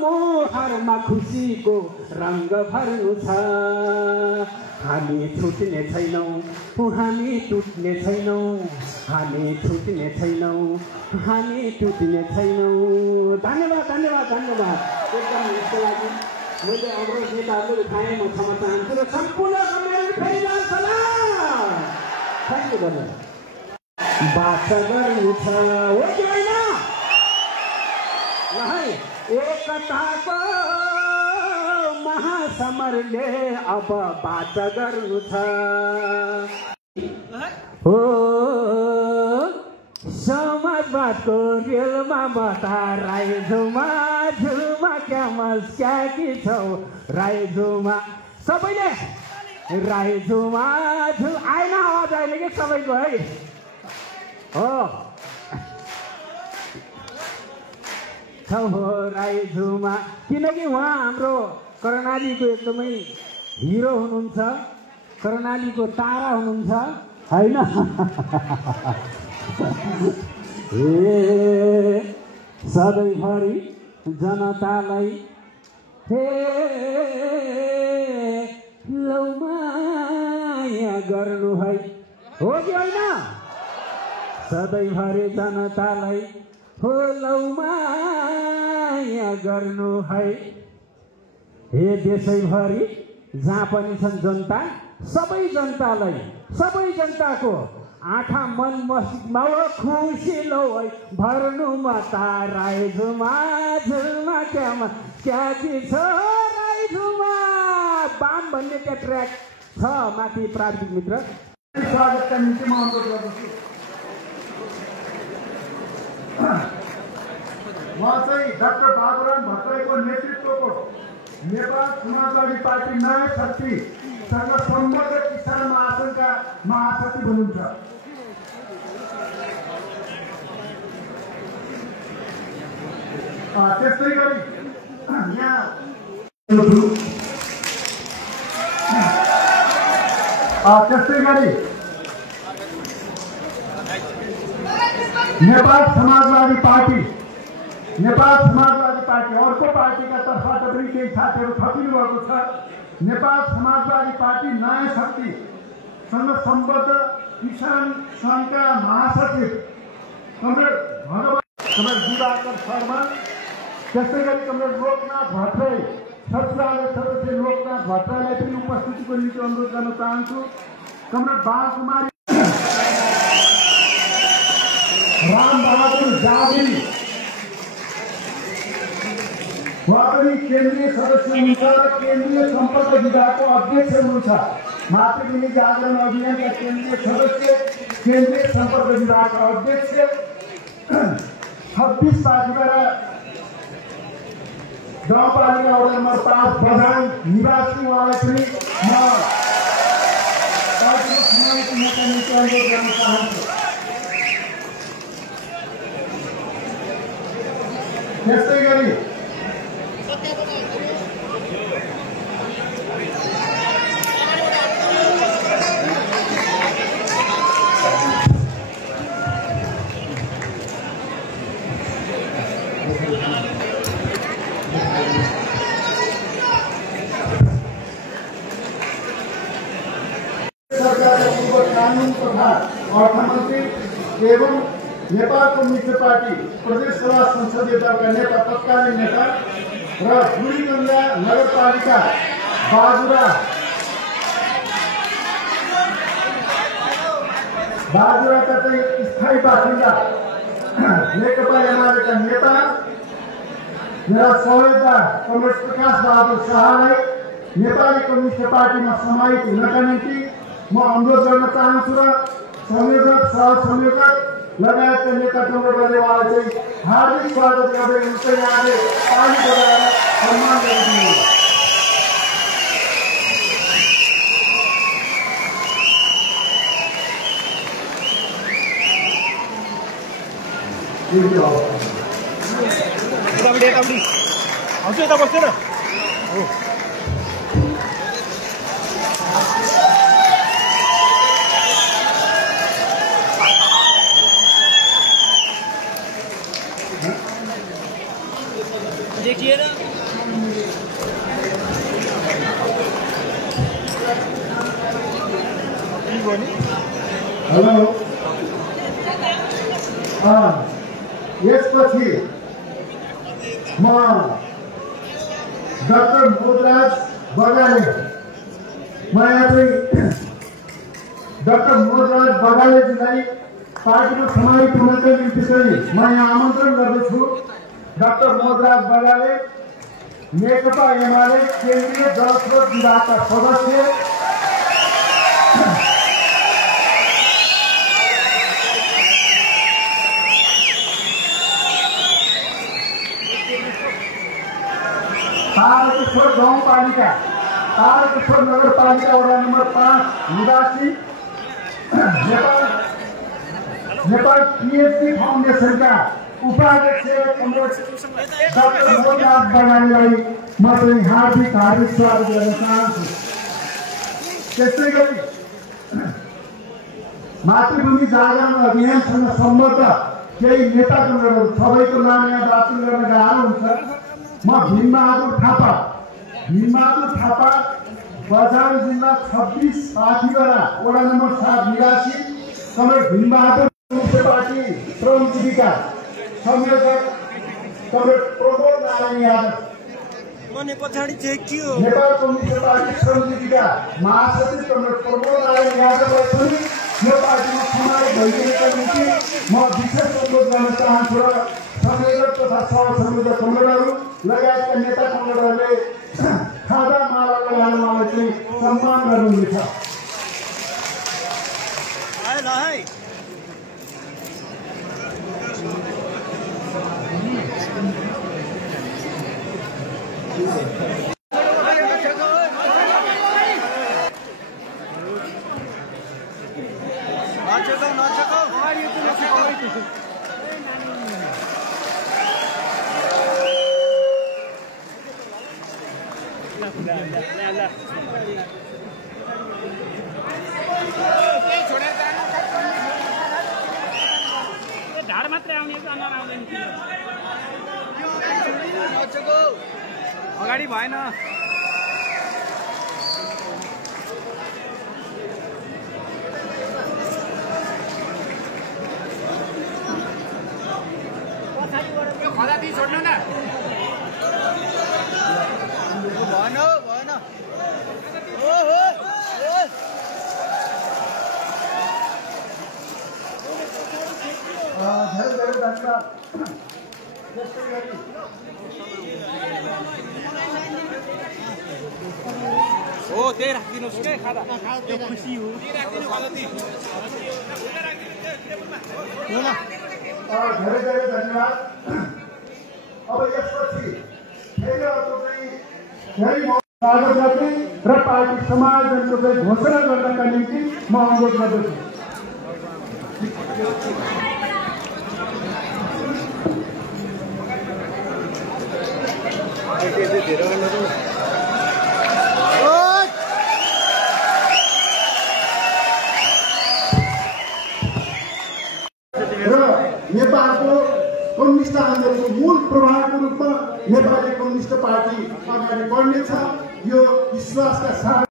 मोहरमा खुसीको रङ्ग भर्नु छ हामी छुट्ने छैनौँ हामी टुट्ने छैनौँ हामी छुट्ने छैनौँ हामी टुट्ने छैनौँ धन्यवाद धन्यवाद धन्यवाद एकदम यसको लागि मैले अग्रज नेताहरूले उठाएँ म क्षमा चाहन्छु र सम्पूर्ण थ्याङ्क यू धन्यवाद बाचा गर्नु छ हो कि होइन ल है एकताको महासमरले अब बाचा गर्नु छ हो समाजवादको रेलमा बता राई झुमा झुमा क्या मस्क्याकी छौ राई झुमा सबैले राई झुमा झु आएन आवाज आएन कि सबैको है हो हो राई झुमा किनकि उहाँ हाम्रो कर्णालीको एकदमै हिरो हुनुहुन्छ कर्णालीको तारा हुनुहुन्छ होइन ए सधैँभरि जनतालाई हे लौ माया गर्नु है हो कि होइन सधैँभरि जनतालाई हो लौ माया गर्नु है हे देशैभरि जहाँ पनि छन् जनता सबै जनतालाई सबै जनताको आँखा मन मस्जिदमा खुसी लौ है भर्नुमा ताराई झुमा झुमा क्यामा क्या के छ राई झुमा बाम भन्ने त्यहाँ ट्र्याक छ माथि प्राविधिक मित्र स्वागतका निम्ति म अनुरोध गर्दछु म चाहिँ डाक्टर बाबुराम भट्टराईको नेतृत्वको नेपाल समाजवादी पार्टी नयाँ शक्तिसँग सम्बद्ध किसान महासङ्घका महासचिव हुनुहुन्छ त्यस्तै गरी यहाँ त्यस्तै गरी नेपाल समाजवादी पार्टी अर्को पार्टीका तर्फबाट पनि केही साथीहरू थपिनु भएको छ नेपाल समाजवादी पार्टी नयाँ शक्तिसँग सम्बद्ध किसान सङ्घका महासचिव कमरेड दिवाकर शर्मा त्यस्तै गरी कमरेड लोकनाथ भट्टराई सचिवालय सदस्य लोकनाथ भट्टराईलाई पनि उपस्थितिको निम्ति अनुरोध गर्न चाहन्छु कमरेड बालकुमारी रामबहादुर जावी उहाँ पनि केन्द्रीय सदस्य हुनुहुन्छ र केन्द्रीय सम्पर्क विभागको अध्यक्ष हुनुहुन्छ मातृभूमि जागरण अभियानका केन्द्रीय सदस्य केन्द्रीय सम्पर्क विभागका अध्यक्ष 26 बाजीबाट गाउँपालिका वडा नम्बर 5 बझाङ निवासी उहाँलाई पनि म पार्टीको समावेश हुनका निम्ति अनुरोध गर्न चाहन्छु त्यस्तै गरी सरकारका पूर्व कानुन तथा अर्थमन्त्री एवं नेपाल कम्युनिस्ट पार्टी प्रदेश सभा संसदीय दलका नेता तत्कालीन नेता र बुढीगङ्गा नगरपालिका बाजुराका चाहिँ स्थायी बासिन्दा नेकपा एमालेका नेता मेरा सहयोगमा कमरेड प्रकाश बहादुर शाहलाई नेपाली कम्युनिस्ट पार्टीमा समाहित हुनका निम्ति म अनुरोध गर्न चाहन्छु र संयोजक सहसंयोजक लगायतका नेता टोलहरूले उहाँलाई चाहिँ हार्दिक स्वागत गर्दै हुन्छ यहाँले ताली बजाएर सम्मान गरिदिनु हजुर यता बस्दैन हो भयो नि हेलो यसपछि म डाक्टर मोदराज बगाले डाक्टर मोदराज बगालेजीलाई पार्टीमा समाहित हुनका निम्ति चाहिँ म यहाँ आमन्त्रण गर्दछु। डाक्टर मोदराज बगाले नेकपा एमाले केन्द्रीय जलस्रोत विभागका सदस्य, तारकेश्वर गाउँपालिका, तारकेश्वर नगरपालिका वडा नम्बर 5 निवासी नेपाल पीएचडी फाउन्डेसनका उपाध्यक्ष डाक्टर मोदराज बगालेलाई म चाहिँ हार्दिक स्वागत गर्न चाहन्छु। त्यस्तै गरी मातृभूमि जागरण अभियानसँग सम्बद्ध केही नेतागणहरू, सबैको नाम यहाँ वाचन गर्न गाह्रो हुन्छ। म भीमबहादुर थापा बजार जिल्ला 26 पाथीगढा वडा नम्बर 7 निवासी कमरेड भीमबहादुर कम्युनिस्ट पार्टी श्रमजीविका संयोजक comrade Pramod Narayan Yadav, Nepal communist party श्रमजीविका महासचिव कमरेड प्रमोद नारायण यादवलाई पनि यो पार्टीमा समावेश भइदिएका निम्ति म विशेष अनुरोध गर्न चाहन्छु र संयोजक तथा सहसंयोजक कमरेडहरू लगायतका नेता कमरेडहरूले खादा माला लगाउन मलाई चाहिँ सम्मान गर्नुहुनेछ। ढाड मात्रै आउने अगाडि भएन। खदाती छोड्नु न भएन भएन। धेरै धेरै धन्यवाद। हो त्यही राखिदिनुहोस् के खादा त्यो खुसी हो। धेरै धेरै धन्यवाद। अब यसपछि फेरि अर्को चाहिँ स्वागत गर्ने र पार्टी समायोजनको चाहिँ घोषणा गर्नका निम्ति म अनुरोध गर्दछु। र नेपालको कम्युनिस्ट आन्दोलनको मूल प्रभावको रूपमा नेपाली कम्युनिस्ट पार्टी अगाडि बढ्नेछ, यो विश्वासका साथ